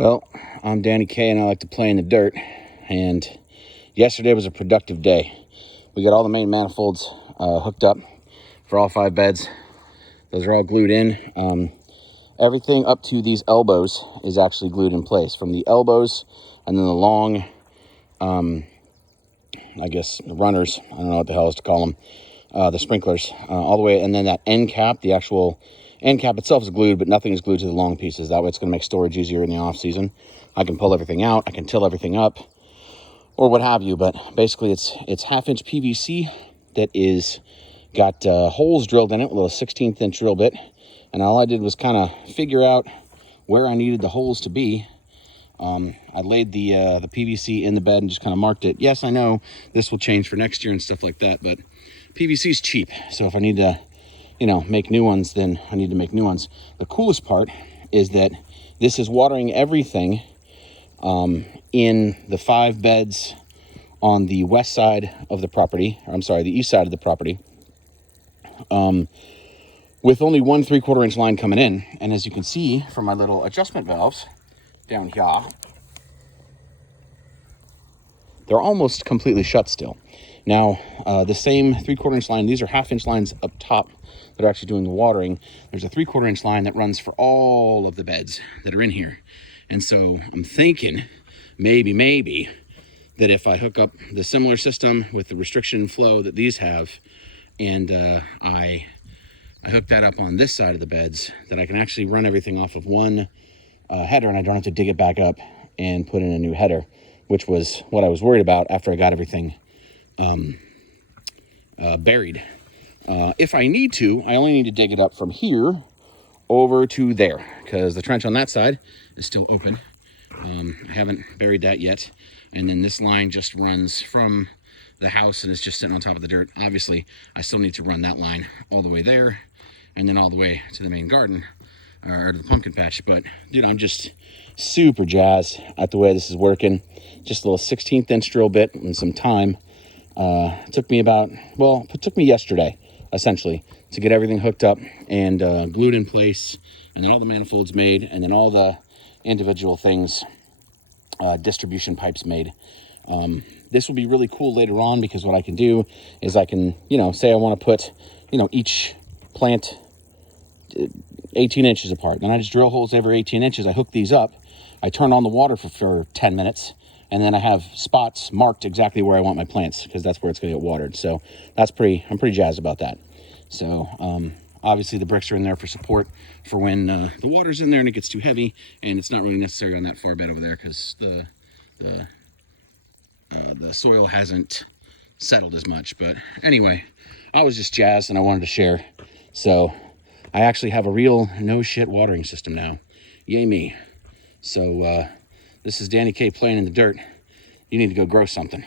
Well, I'm Danny K, and I like to play in the dirt. And yesterday was a productive day. We got all the main manifolds hooked up for all 5 beds. Those are all glued in. Everything up to these elbows is actually glued in place. From the elbows and then the long, I guess, runners. I don't know what the hell is to call them. The sprinklers, all the way. And then that end cap, the actual end cap itself is glued, but nothing is glued to the long pieces. That way it's going to make storage easier in the off season. I can pull everything out. I can till everything up or what have you. But basically it's 1/2-inch PVC that is got holes drilled in it with a little 1/16 inch drill bit. And all I did was kind of figure out where I needed the holes to be. I laid the PVC in the bed and just kind of marked it. Yes, I know this will change for next year and stuff like that, but PVC is cheap. So if I need to, make new ones, then I need to make new ones. The coolest part is that this is watering everything in the 5 beds on the west side of the property, or I'm sorry, the east side of the property, with only 1 3/4 inch line coming in. And as you can see from my little adjustment valves down here, they're almost completely shut still. Now, the same 3/4 inch line, these are 1/2 inch lines up top that are actually doing the watering. There's a 3/4 inch line that runs for all of the beds that are in here. And so I'm thinking maybe that if I hook up the similar system with the restriction flow that these have, and I hook that up on this side of the beds, that I can actually run everything off of one header, and I don't have to dig it back up and put in a new header, which was what I was worried about after I got everything buried. If I need to, I only need to dig it up from here over to there, because the trench on that side is still open. I haven't buried that yet. And then this line just runs from the house and it's just sitting on top of the dirt. Obviously, I still need to run that line all the way there and then all the way to the main garden or to the pumpkin patch. But dude, I'm just super jazzed at the way this is working. Just a little 1/16 inch drill bit and some time. It took me yesterday, essentially, to get everything hooked up and glued in place, and then all the manifolds made, and then all the individual things, distribution pipes made. This will be really cool later on, because what I can do is I can, say I want to put, each plant 18 inches apart. Then I just drill holes every 18 inches. I hook these up. I turn on the water for 10 minutes. And then I have spots marked exactly where I want my plants, because that's where it's going to get watered. So I'm pretty jazzed about that. So obviously the bricks are in there for support for when the water's in there and it gets too heavy, and it's not really necessary on that far bed over there because the soil hasn't settled as much. But anyway, I was just jazzed and I wanted to share. So I actually have a real no shit watering system now. Yay me. So this is Danny K playing in the dirt. You need to go grow something.